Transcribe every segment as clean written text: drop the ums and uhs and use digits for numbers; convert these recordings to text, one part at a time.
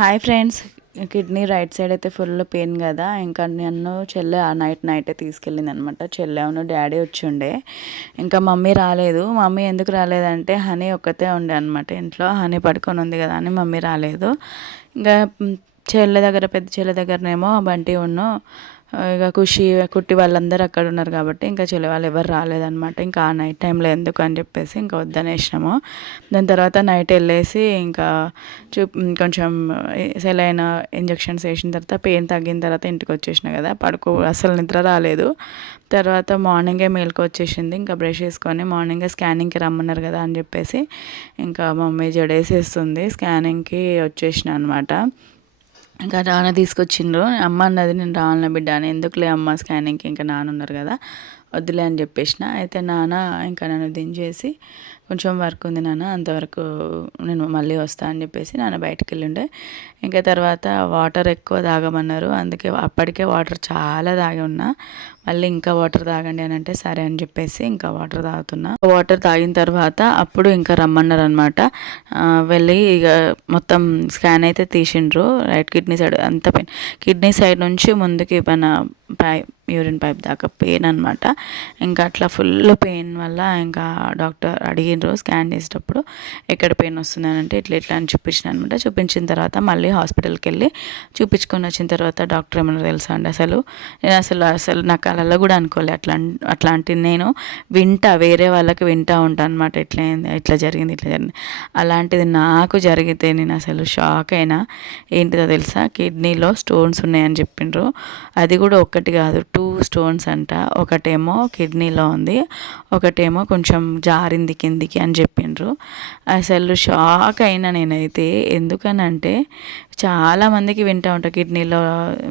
Hi friends. Kidney right side అయితే full pain కదా. ఇంకా నన్ను చెల్లె ఆ నైటే తీసుకెళ్ళింది అనమాట. చెల్లెను డాడీ ఉండే. ఇంకా మమ్మీ రాలేదు. మమ్మీ ఎందుకు రాలేదంటే హనీ ఒక్కతే ఉండే అనమాట ఇంట్లో. హనీ పడుకొని ఉంది కదా అని మమ్మీ రాలేదు. ఇంకా పెద్ద చెల్లె దగ్గరనేమో బంటి ఇక కుట్టి వాళ్ళందరూ అక్కడ ఉన్నారు కాబట్టి ఇంకా చెల్లె వాళ్ళు ఎవరు రాలేదనమాట. ఇంకా ఆ నైట్ టైంలో ఎందుకు అని చెప్పేసి ఇంకా వద్దనేసినాము. దాని తర్వాత నైట్ వెళ్ళేసి ఇంకా కొంచెం సెలైన్ ఇంజెక్షన్స్ వేసిన తర్వాత పెయిన్ తగ్గిన తర్వాత ఇంటికి వచ్చేసిన కదా. అసలు నిద్ర రాలేదు. తర్వాత మార్నింగే మేలుకు వచ్చేసింది. ఇంకా బ్రష్ చేసుకొని మార్నింగే స్కానింగ్కి రమ్మన్నారు కదా అని చెప్పేసి ఇంకా మమ్మీ జడేసేస్తుంది. స్కానింగ్కి వచ్చేసిన అనమాట. ఇంకా నాన్న తీసుకొచ్చిండ్రు. అమ్మ అన్నది నేను రావాలన్న బిడ్డ అని. ఎందుకులే అమ్మ స్కానింగ్కి, ఇంకా నాన్న ఉన్నారు కదా వద్దులే అని చెప్పేసిన. అయితే నాన్న ఇంకా నన్ను దించేసి కొంచెం వర్క్ ఉంది నాన్న, అంతవరకు నేను మళ్ళీ వస్తా అని చెప్పేసి నాన్న బయటకు వెళ్ళిండే. ఇంకా తర్వాత వాటర్ ఎక్కువ తాగమన్నారు. అందుకే అప్పటికే వాటర్ చాలా తాగి ఉన్నా. మళ్ళీ ఇంకా వాటర్ తాగండి అని అంటే సరే అని చెప్పేసి ఇంకా వాటర్ తాగుతున్నా. వాటర్ తాగిన తర్వాత అప్పుడు ఇంకా రమ్మన్నారు అనమాట. వెళ్ళి ఇక మొత్తం స్కాన్ అయితే తీసిండ్రు. రైట్ కిడ్నీ సైడ్ అంత పెయిన్, కిడ్నీ సైడ్ నుంచి ముందుకి మన యూరిన్ పైప్ దాకా పెయిన్ అనమాట. ఇంకా అట్లా ఫుల్ పెయిన్ వల్ల ఇంకా డాక్టర్ అడిగిండ్రు స్కాన్ చేసేటప్పుడు ఎక్కడ పెయిన్ వస్తుంది అని అంటే ఇట్లా అని చూపించిన అనమాట. చూపించిన తర్వాత మళ్ళీ హాస్పిటల్కి వెళ్ళి చూపించుకొని వచ్చిన తర్వాత డాక్టర్ ఏమన్నా తెలుసా అండి, నేను అసలు నా కళలో కూడా అనుకోలే అట్లాంటి నేను వేరే వాళ్ళకి వింటూ ఉంటాను అనమాట. ఇట్లా జరిగింది అలాంటిది నాకు జరిగితే నేను అసలు షాక్ అయినా. ఏంటిదో తెలుసా, కిడ్నీలో స్టోన్స్ ఉన్నాయని చెప్పిండ్రు. అది కూడా ఒక్కటి కాదు, 2 స్టోన్స్ అంట. ఒకటేమో కిడ్నీలో ఉంది, ఒకటేమో కొంచెం జారింది కిందికి అని చెప్పిండ్రు. అసలు షాక్ అయినా నేనైతే. ఎందుకనంటే చాలామందికి వింటూ ఉంటాను కిడ్నీలో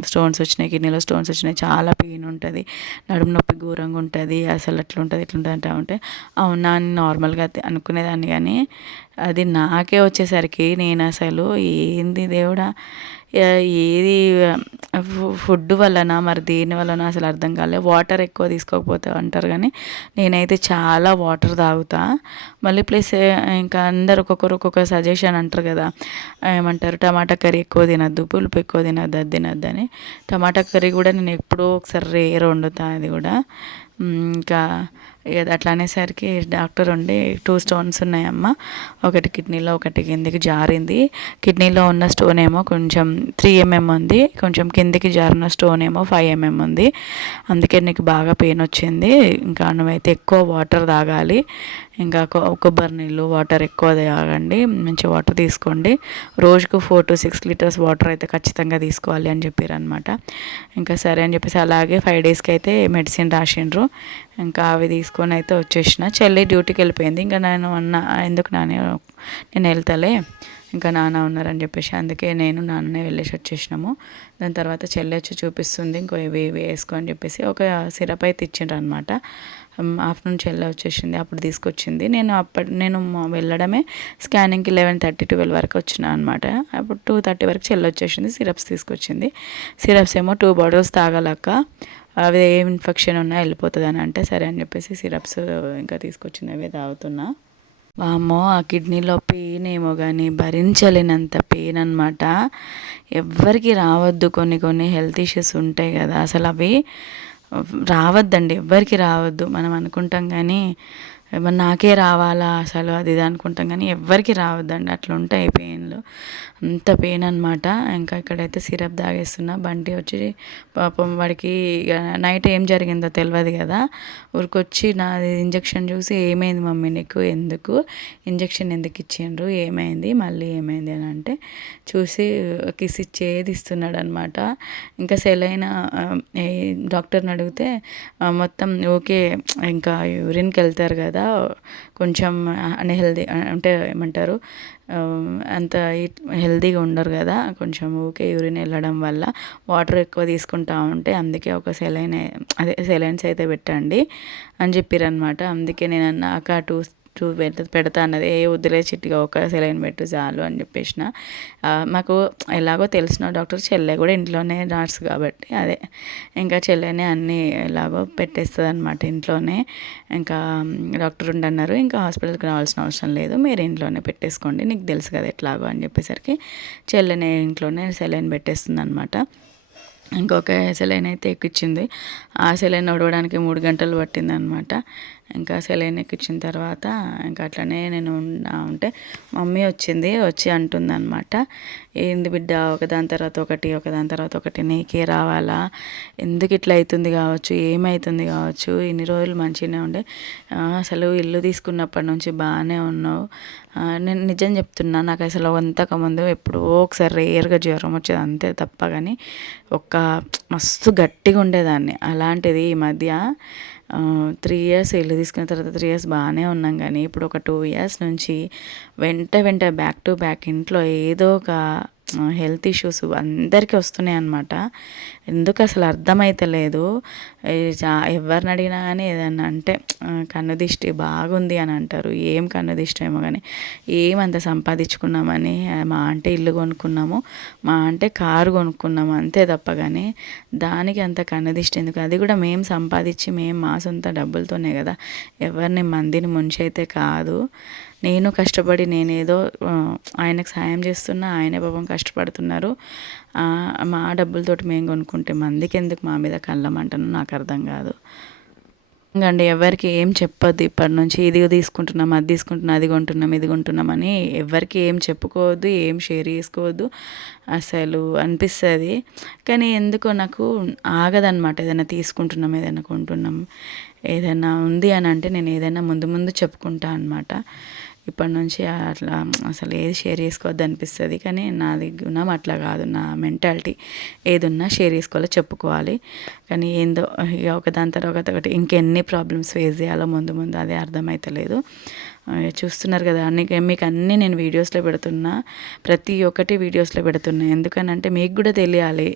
స్టోన్స్ వచ్చినాయి, చాలా పెయిన్ ఉంటుంది, నడుము నొప్పి ఘోరంగా ఉంటుంది, అసలు ఇట్లుంటుంది అంటూ ఉంటే అవునా అని నార్మల్గా అనుకునేదాన్ని. కానీ అది నాకే వచ్చేసరికి నేను అసలు ఏంది దేవుడా, ఏది ఫుడ్ వలన మరి దేని వలన అసలు అర్థం కాలే. వాటర్ ఎక్కువ తీసుకోకపోతే అంటారు కానీ నేనైతే చాలా వాటర్ తాగుతా. మళ్ళీ ప్లస్ ఇంకా అందరు ఒక్కొక్క సజెషన్ అంటారు కదా, ఏమంటారు టమాటా కర్రీ ఎక్కువ తినద్దు, పులుపు ఎక్కువ తినద్దు, అది తినద్దు అని. టమాటా కర్రీ కూడా నేను ఎప్పుడో ఒకసారి రేర్ వండుతా. అది కూడా ఇంకా అట్లా అనేసరికి డాక్టర్ ఉండి 2 స్టోన్స్ ఉన్నాయమ్మా, ఒకటి కిడ్నీలో ఒకటి కిందికి జారింది. కిడ్నీలో ఉన్న స్టోన్ ఏమో కొంచెం 3 mm ఉంది, కొంచెం కిందికి జారిన స్టోన్ ఏమో 5 mm ఉంది. అందుకే నీకు బాగా పెయిన్ వచ్చింది. ఇంకా నువ్వైతే ఎక్కువ వాటర్ తాగాలి, ఇంకా కొబ్బరి నీళ్ళు వాటర్ ఎక్కువ తాగండి, మంచి వాటర్ తీసుకోండి, రోజుకు 4 to 6 లీటర్స్ వాటర్ అయితే ఖచ్చితంగా తీసుకోవాలి అని చెప్పారు అనమాట. ఇంకా సరే అని చెప్పేసి అలాగే 5 daysకి అయితే మెడిసిన్ రాసిండ్రు. ఇంకా అవి తీసుకొని అయితే వచ్చేసిన. చెల్లి డ్యూటీకి వెళ్ళిపోయింది. ఇంకా నేను ఎందుకు నేను వెళ్తాలే, ఇంకా నాన్న ఉన్నారని చెప్పేసి అందుకే నేను నాన్ననే వెళ్ళేసి వచ్చేసినాము. దాని తర్వాత చెల్లి వచ్చి చూపిస్తుంది, ఇంకో ఇవి వేసుకో అని చెప్పేసి ఒక సిరప్ అయితే ఇచ్చిండ్రు అనమాట. ఆఫ్టర్నూన్ చెల్లి వచ్చేసింది, అప్పుడు తీసుకొచ్చింది. నేను వెళ్ళడమే స్కానింగ్కి 11:30 12 వరకు వచ్చిన అనమాట. అప్పుడు 2:30 వరకు చెల్లి వచ్చేసింది, సిరప్స్ తీసుకొచ్చింది. సిరప్స్ ఏమో 2 bottles తాగలక్క, అవి ఏ ఇన్ఫెక్షన్ ఉన్నా వెళ్ళిపోతుంది అని అంటే సరే అని చెప్పేసి సిరప్స్ ఇంకా తీసుకొచ్చింది, అవే తాగుతున్నా. వామ్మో, ఆ కిడ్నీలో పెయిన్ ఏమో కానీ భరించలేనంత పెయిన్ అనమాట. ఎవ్వరికి రావద్దు, కొన్ని హెల్త్ ఇష్యూస్ ఉంటాయి కదా, అసలు అవి రావద్దండి, ఎవ్వరికి రావద్దు. మనం అనుకుంటాం కానీ నాకే రావాలా అసలు అది ఇది అనుకుంటాం కానీ ఎవ్వరికి రావద్దండి, అట్లా ఉంటాయి పెయిన్లు. అంత పెయిన్ అనమాట. ఇంకా ఇక్కడైతే సిరప్ తాగేస్తున్నా. బంటి వచ్చి పాపం వాడికి ఇక నైట్ ఏం జరిగిందో తెలియదు కదా, ఊరికొచ్చి నాది ఇంజక్షన్ చూసి ఏమైంది మమ్మీ నీకు, ఎందుకు ఇంజక్షన్ ఎందుకు ఇచ్చిండ్రు, ఏమైంది మళ్ళీ ఏమైంది అని అంటే చూసి కిస్ ఇచ్చేది ఇస్తున్నాడు అనమాట. ఇంకా సెలైన్ డాక్టర్ని అడిగితే మొత్తం ఓకే, ఇంకా యూరిన్కి వెళ్తారు కదా, కొంచెం అన్హెల్దీ అంటే ఏమంటారు, అంత హెల్తీగా ఉండరు కదా, కొంచెం ఊకే యూరిన్ వెళ్ళడం వల్ల వాటర్ ఎక్కువ తీసుకుంటా ఉంటే అందుకే ఒక సెలైన్స్ అయితే పెట్టండి అని చెప్పారనమాట. అందుకే నేను అన్నాక పెడతా అన్నది. ఏ వద్దులే చిట్టిగా ఒక సెలైన్ పెట్టు చాలు అని చెప్పేసిన. మాకు ఎలాగో తెలిసిన డాక్టర్ చెల్లె కూడా ఇంట్లోనే నర్స్ కాబట్టి అదే ఇంకా చెల్లెనే అన్నీ ఎలాగో పెట్టేస్తుంది అనమాట ఇంట్లోనే. ఇంకా డాక్టర్ ఉండన్నారు, ఇంకా హాస్పిటల్కి రావాల్సిన అవసరం లేదు, మీరు ఇంట్లోనే పెట్టేసుకోండి, నీకు తెలుసు కదా ఎట్లాగో అని చెప్పేసరికి చెల్లెనే ఇంట్లోనే సెలైన్ పెట్టేస్తుంది అనమాట. ఇంకొక సెలైన్ అయితే ఎక్కించింది. ఆ సెలైన్ నడవడానికి 3 గంటలు పట్టిందనమాట. ఇంకా సెలైన్ ఎక్కించిన తర్వాత ఇంకా అట్లనే నేను ఉంటే మమ్మీ వచ్చి అంటుందన్నమాట, ఏంది బిడ్డ ఒకదాని తర్వాత ఒకటి ఒకదాని తర్వాత ఒకటి నీకే రావాలా, ఎందుకు ఇట్లా అవుతుంది కావచ్చు, ఏమవుతుంది కావచ్చు, ఇన్ని రోజులు మంచిగానే ఉండే, అసలు ఇల్లు తీసుకున్నప్పటి నుంచి బాగానే ఉన్నావు, నేను నిజం చెప్తున్నా, నాకు అసలు అంతకుముందు ఎప్పుడో ఒకసారి రేర్గా జ్వరం వచ్చేది అంతే తప్ప, కానీ మస్తు గట్టిగా ఉండేదాన్ని. అలాంటిది ఈ మధ్య 3 ఇయర్స్ ఇల్లు తీసుకున్న తర్వాత 3 ఇయర్స్ బాగానే ఉన్నాం, కానీ ఇప్పుడు ఒక 2 ఇయర్స్ నుంచి వెంట బ్యాక్ టు బ్యాక్ ఇంట్లో ఏదో ఒక హెల్త్ ఇష్యూస్ అందరికీ వస్తున్నాయి అన్నమాట. ఎందుకు అసలు అర్థమైతలేదు. ఎవరిని అడిగినా కానీ ఏదన్నా అంటే కన్ను దిష్టి బాగుంది అని అంటారు. ఏం కన్ను దిష్టి ఏమో కానీ ఏమంత సంపాదించుకున్నామని, మా అంటే ఇల్లు కొనుక్కున్నాము, మా అంటే కారు కొనుక్కున్నాము అంతే తప్ప, కానీ దానికి అంత కన్ను దిష్టి ఎందుకు? అది కూడా మేము సంపాదించి మేము మా సొంత డబ్బులతోనే కదా, ఎవరిని మందిని ముంచి అయితే కాదు. నేను కష్టపడి నేనేదో ఆయనకు సాయం చేస్తున్నా, ఆయనే పాపం కష్టపడుతున్నారు, మా డబ్బులతోటి మేము కొనుక్కుంటే మందికి ఎందుకు మా మీద కళ్ళమంటాను, నాకు అర్థం కాదు. ఇంకండి ఎవరికి ఏం చెప్పొద్దు ఇప్పటి నుంచి, ఇది తీసుకుంటున్నాం, అది తీసుకుంటున్నాం, అది కొంటున్నాం, ఇది కొంటున్నామని ఎవరికి ఏం చెప్పుకోవద్దు, ఏం షేర్ చేసుకోవద్దు అసలు అనిపిస్తుంది. కానీ ఎందుకో నాకు ఆగదనమాట, ఏదైనా తీసుకుంటున్నాం, ఏదైనా కొంటున్నాం, ఏదైనా ఉంది అని అంటే నేను ఏదైనా ముందు చెప్పుకుంటా అనమాట. ఇప్పటి నుంచి అట్లా అసలు ఏది షేర్ చేసుకోవద్దు అనిపిస్తుంది. కానీ నాది గుణం అట్లా కాదు, నా మెంటాలిటీ ఏదున్నా షేర్ చేసుకోవాలో చెప్పుకోవాలి. కానీ ఏందో ఇక ఒకదాని తర్వాత ఒకటి ఇంకెన్ని ప్రాబ్లమ్స్ ఫేస్ చేయాలో ముందు అదే అర్థమవుతలేదు. చూస్తున్నారు కదా, మీకు అన్నీ నేను వీడియోస్లో పెడుతున్నా, ప్రతి ఒక్కటి వీడియోస్లో పెడుతున్నా. ఎందుకనంటే మీకు కూడా తెలియాలి,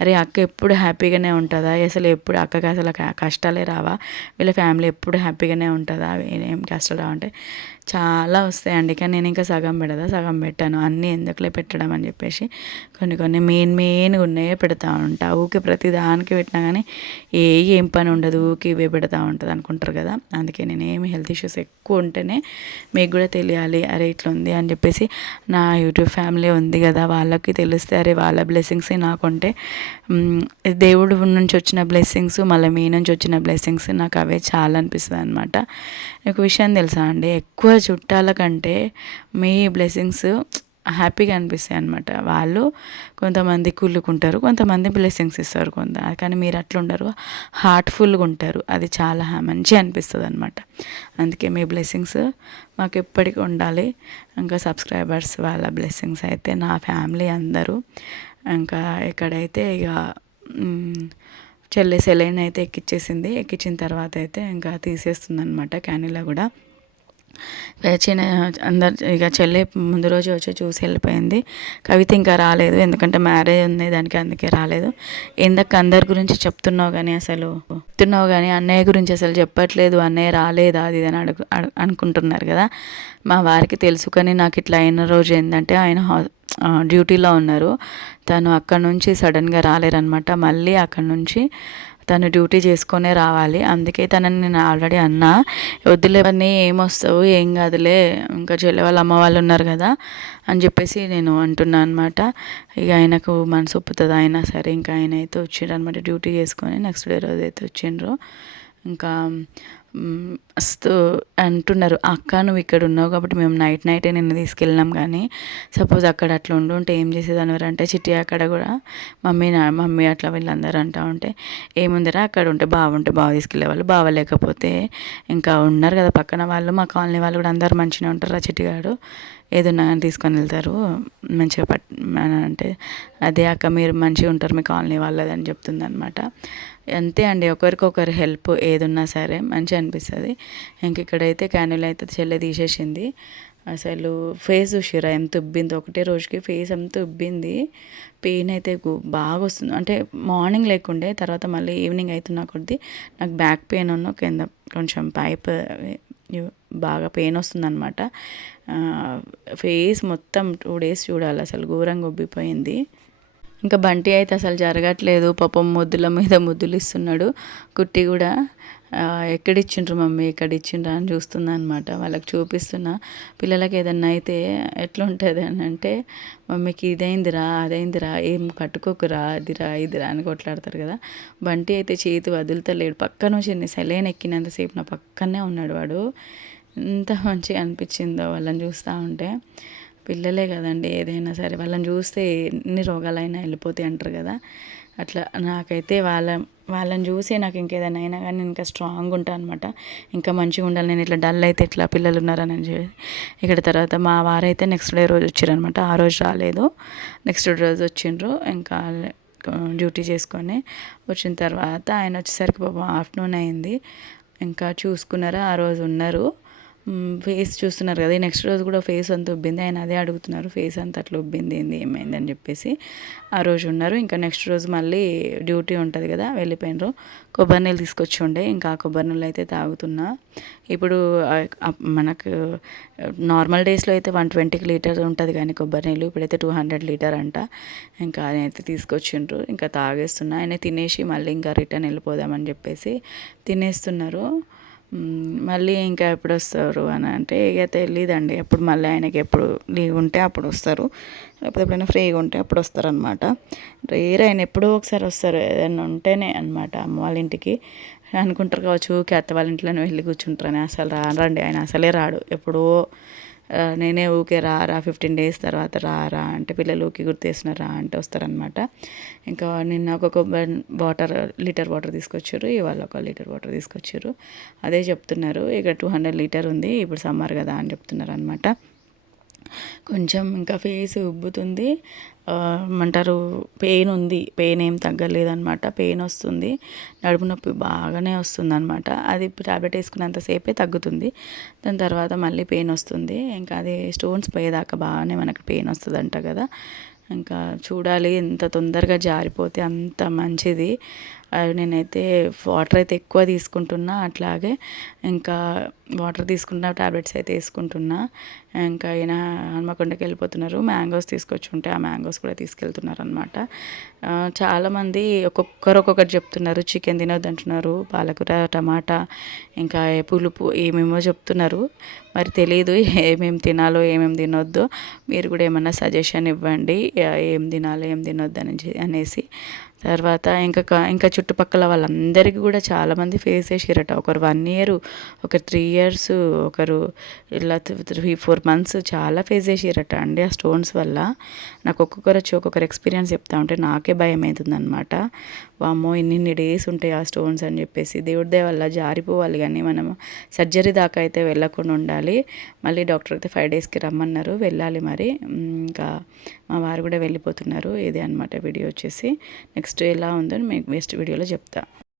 అరే అక్క ఎప్పుడు హ్యాపీగానే ఉంటుందా, అసలు ఎప్పుడు అక్కకి అసలు కష్టాలే రావా, వీళ్ళ ఫ్యామిలీ ఎప్పుడు హ్యాపీగానే ఉంటుందా, ఏం కష్టాలు రావంటే చాలా వస్తాయండి. కానీ నేను ఇంకా సగం పెట్టాను, అన్నీ ఎందుకులే పెట్టడం అని చెప్పేసి కొన్ని మెయిన్గా ఉన్నాయే పెడతా ఉంటా. ఊకే ప్రతి దానికి పెట్టినా కానీ ఏం పని ఉండదు, ఊకే ఇవే పెడతా ఉంటుంది అనుకుంటారు కదా. అందుకే నేను ఏమి హెల్త్ ఇష్యూస్ ఎక్కువ ఉంటేనే మీకు కూడా తెలియాలి, అరే ఇట్లా ఉంది అని చెప్పేసి. నా యూట్యూబ్ ఫ్యామిలీ ఉంది కదా, వాళ్ళకి తెలిస్తే అరే వాళ్ళ బ్లెస్సింగ్స్ నాకుంటే, దేవుడు నుంచి వచ్చిన బ్లెస్సింగ్స్ మళ్ళీ మీ నుంచి వచ్చిన బ్లెస్సింగ్స్ నాకు అవే చాలా అనిపిస్తుంది అనమాట. నాకు విషయం తెలుసా అండి, ఎక్కువ చుట్టాల కంటే మీ బ్లెస్సింగ్స్ హ్యాపీగా అనిపిస్తాయి అనమాట. వాళ్ళు కొంతమంది కుళ్ళుకుంటారు, కొంతమంది బ్లెస్సింగ్స్ ఇస్తారు కానీ మీరు అట్లా ఉండరు, హార్ట్ఫుల్గా ఉంటారు, అది చాలా మంచిగా అనిపిస్తుంది అనమాట. అందుకే మీ బ్లెస్సింగ్స్ మాకు ఎప్పటికీ ఉండాలి. ఇంకా సబ్స్క్రైబర్స్ వాళ్ళ బ్లెస్సింగ్స్ అయితే నా ఫ్యామిలీ అందరూ. ఇంకా ఎక్కడైతే ఇక చెల్లె సెలైన్ అయితే ఎక్కించిన తర్వాత అయితే ఇంకా తీసేస్తుంది అనమాట క్యానిలా కూడా. అందరు ఇక చెల్లి ముందు రోజు వచ్చి చూసి వెళ్ళిపోయింది. కవిత ఇంకా రాలేదు, ఎందుకంటే మ్యారేజ్ ఉంది దానికి, అందుకే రాలేదు. ఎందుకు అందరి గురించి చెప్తున్నావు కానీ అన్నయ్య గురించి అసలు చెప్పట్లేదు, అన్నయ్య రాలేదా అది అని అనుకుంటున్నారు కదా. మా వారికి తెలుసు, కానీ నాకు ఇట్లా అయిన రోజు ఏంటంటే ఆయన డ్యూటీలో ఉన్నారు, తను అక్కడ నుంచి సడన్గా రాలేరనమాట. మళ్ళీ అక్కడ నుంచి తను డ్యూటీ చేసుకొనే రావాలి. అందుకే తనని నేను ఆల్రెడీ అన్నా, వద్దులేవన్నీ ఏమొస్తావు, ఏం కాదులే, ఇంకా చెల్లె వాళ్ళ అమ్మ వాళ్ళు ఉన్నారు కదా అని చెప్పేసి నేను అంటున్నా అనమాట. ఇక ఆయనకు మనసు ఒప్పుతుంది, అయినా సరే ఇంకా ఆయన అయితే వచ్చిండ్రు అనమాట డ్యూటీ చేసుకొని. నెక్స్ట్ డే రోజు అయితే వచ్చిండ్రు. ఇంకా మస్తు అంటున్నారు, అక్క నువ్వు ఇక్కడ ఉన్నావు కాబట్టి మేము నైటే నిన్ను తీసుకెళ్ళినాం, కానీ సపోజ్ అక్కడ అట్లా ఉంటే ఏం చేసేదానివారు అంటే, చిట్టి అక్కడ కూడా మమ్మీ అట్లా వీళ్ళందరూ అంటూ ఉంటే, ఏముందిరా అక్కడ ఉంటే బాగా తీసుకెళ్ళేవాళ్ళు, బాగలేకపోతే ఇంకా ఉన్నారు కదా పక్కన వాళ్ళు, మా కాలనీ వాళ్ళు కూడా అందరూ మంచిగా ఉంటారు, ఆ చిట్టిగాడు ఏదున్నా కానీ తీసుకొని వెళ్తారు మంచిగా అంటే, అదే అక్క మీరు మంచిగా ఉంటారు మీ కాలనీ వాళ్ళది అని చెప్తుంది అనమాట. అంతే అండి, ఒకరికొకరు హెల్ప్ ఏదున్నా సరే మంచిగా అనిపిస్తుంది. ఇంక ఇక్కడైతే క్యాన్యుల్ అయితే చెల్లె తీసేసింది. అసలు ఫేస్ చూసిరా ఎంత ఉబ్బింది, ఒకటే రోజుకి ఫేస్ అంత ఉబ్బింది. పెయిన్ అయితే బాగా వస్తుంది, అంటే మార్నింగ్ లేకుండే, తర్వాత మళ్ళీ ఈవినింగ్ అవుతున్నా కొద్దీ నాకు బ్యాక్ పెయిన్ కింద కొంచెం బాగా పెయిన్ వస్తుందన్నమాట. ఫేస్ మొత్తం 2 days చూడాలి, అసలు ఘోరంగా ఉబ్బిపోయింది. ఇంకా బంటి అయితే అసలు జరగట్లేదు, పాపం ముద్దుల మీద ముద్దులు ఇస్తున్నాడు. కుట్టి కూడా ఎక్కడిచ్చిండ్రు మమ్మీ, ఎక్కడ ఇచ్చిండ్రా అని చూస్తుంది అనమాట. వాళ్ళకి చూపిస్తున్నా. పిల్లలకి ఏదన్నా అయితే ఎట్లుంటుంది అని అంటే, మమ్మీకి ఇదైందిరా అదైందిరా, ఏం కట్టుకోకురా, అదిరా ఇదిరా అని కొట్లాడతారు కదా. బంటి అయితే చేతి వదులుతలేడు. పక్కన నుంచి సెలైన్ ఎక్కినంతసేపు నా పక్కనే ఉన్నాడు వాడు. ఎంత మంచిగా అనిపించిందో వాళ్ళని చూస్తూ ఉంటే. పిల్లలే కదండి, ఏదైనా సరే వాళ్ళని చూస్తే ఎన్ని రోగాలైనా వెళ్ళిపోతాయి అంటారు కదా. అట్లా నాకైతే వాళ్ళని చూసి నాకు ఇంకేదైనా అయినా కానీ ఇంకా స్ట్రాంగ్ ఉంటాను అనమాట. ఇంకా మంచిగా ఉండాలి, నేను ఇట్లా డల్ అయితే ఇట్లా పిల్లలు ఉన్నారని చెప్పి. ఇక్కడ తర్వాత మా వారైతే నెక్స్ట్ డే రోజు వచ్చారనమాట. ఆ రోజు రాలేదు, నెక్స్ట్ రోజు వచ్చిండ్రు. ఇంకా డ్యూటీ చేసుకొని వచ్చిన తర్వాత ఆయన వచ్చేసరికి పాపం ఆఫ్టర్నూన్ అయింది. ఇంకా చూసుకున్నారా, ఆ రోజు ఉన్నారు. ఫేస్ చూస్తున్నారు కదా, నెక్స్ట్ రోజు కూడా ఫేస్ అంత ఉబ్బింది. ఆయన అదే అడుగుతున్నారు, ఫేస్ అంతా అట్లా ఉబ్బింది ఏంది ఏమైంది అని చెప్పేసి. ఆ రోజు ఉన్నారు. ఇంకా నెక్స్ట్ రోజు మళ్ళీ డ్యూటీ ఉంటుంది కదా, వెళ్ళిపోయినారు. కొబ్బరి నీళ్ళు తీసుకొచ్చి ఉండే, ఇంకా ఆ కొబ్బరి నీళ్ళు అయితే తాగుతున్నా. ఇప్పుడు మనకు నార్మల్ డేస్లో అయితే 120 లీటర్ ఉంటుంది కానీ కొబ్బరి నీళ్ళు, ఇప్పుడైతే 200 లీటర్ అంట. ఇంకా అదైతే తీసుకొచ్చిండ్రు, ఇంకా తాగేస్తున్నా. ఆయన తినేసి మళ్ళీ ఇంకా రిటర్న్ వెళ్ళిపోదామని చెప్పేసి తినేస్తున్నారు. మళ్ళీ ఇంకా ఎప్పుడు వస్తారు అని అంటే ఇక తెలియదండి. ఎప్పుడు మళ్ళీ ఆయనకి ఎప్పుడు లీవ్ ఉంటే అప్పుడు వస్తారు, లేకపోతే ఎప్పుడైనా ఫ్రీగా ఉంటే అప్పుడు వస్తారనమాట. రేర్ ఆయన ఎప్పుడో ఒకసారి వస్తారు, ఏదైనా ఉంటేనే అనమాట. అమ్మ వాళ్ళ ఇంటికి అనుకుంటారు కావచ్చు, అత్త వాళ్ళ ఇంట్లోనే వెళ్ళి కూర్చుంటారని. అసలు రారండి ఆయన, అసలే రాడు. ఎప్పుడో నేనే ఊకే రా 15 days తర్వాత రా అంటే పిల్లలు ఊకి గుర్తు చేస్తున్నారా అంటే వస్తారనమాట. ఇంకా నిన్న ఒక లీటర్ వాటర్ తీసుకొచ్చారు, ఇవాళ 1 లీటర్ వాటర్ తీసుకొచ్చారు. అదే చెప్తున్నారు, ఇక 200 లీటర్ ఉంది, ఇప్పుడు సమ్మర్ కదా అని చెప్తున్నారు అనమాట. కొంచెం ఇంకా ఫేస్ ఉబ్బుతుంది, ఏమంటారు, పెయిన్ ఉంది. పెయిన్ ఏం తగ్గలేదన్నమాట, పెయిన్ వస్తుంది. నడుము నొప్పి బాగానే వస్తుంది అనమాట. అది టాబ్లెట్ వేసుకున్నంతసేపే తగ్గుతుంది, దాని తర్వాత మళ్ళీ పెయిన్ వస్తుంది. ఇంకా అది స్టోన్స్ పోయేదాకా బాగానే మనకు పెయిన్ వస్తుందంట కదా. ఇంకా చూడాలి, ఎంత తొందరగా జారిపోతే అంత మంచిది. నేనైతే వాటర్ అయితే ఎక్కువ తీసుకుంటున్నా, అట్లాగే ఇంకా వాటర్ తీసుకుంటున్నా, టాబ్లెట్స్ అయితే వేసుకుంటున్నా. ఇంకా ఈయన హన్మకొండకి వెళ్ళిపోతున్నారు, మ్యాంగోస్ తీసుకొచ్చి ఉంటే ఆ మ్యాంగోస్ కూడా తీసుకెళ్తున్నారు అనమాట. చాలామంది ఒక్కొక్కటి చెప్తున్నారు. చికెన్ తినొద్దు అంటున్నారు, పాలకూర, టమాటా, ఇంకా పులుపు ఏమేమో చెప్తున్నారు. మరి తెలియదు ఏమేమి తినాలో ఏమేమి తినొద్దో. మీరు కూడా ఏమన్నా సజెషన్ ఇవ్వండి, ఏం తినాలో ఏం తినొద్దు అనేసి. తర్వాత ఇంకా చుట్టుపక్కల వాళ్ళందరికీ కూడా చాలామంది ఫేస్ చేసిరట. ఒకరు 1 year, ఒకరు 3 years, ఒకరు ఇలా 3-4 months చాలా ఫేస్ చేసిరట అండి ఆ స్టోన్స్ వల్ల. నాకు ఒక్కొక్కరు వచ్చి ఒక్కొక్కరు ఎక్స్పీరియన్స్ చెప్తా ఉంటే నాకే భయం అవుతుంది అనమాట. వామ్మో ఇన్ని డేస్ ఉంటాయి ఆ స్టోన్స్ అని చెప్పేసి. దేవుడి దయ వల్ల జారిపోవాలి, కానీ మనము సర్జరీ దాకా అయితే వెళ్ళకుండా ఉండాలి. మళ్ళీ డాక్టర్ అయితే 5 daysకి రమ్మన్నారు, వెళ్ళాలి మరి. ఇంకా మా వారు కూడా వెళ్ళిపోతున్నారు. ఇదే అనమాట వీడియో వచ్చేసి. నెక్స్ట్ ఎలా ఉందో మీకు నెక్స్ట్ వీడియోలో చెప్తా.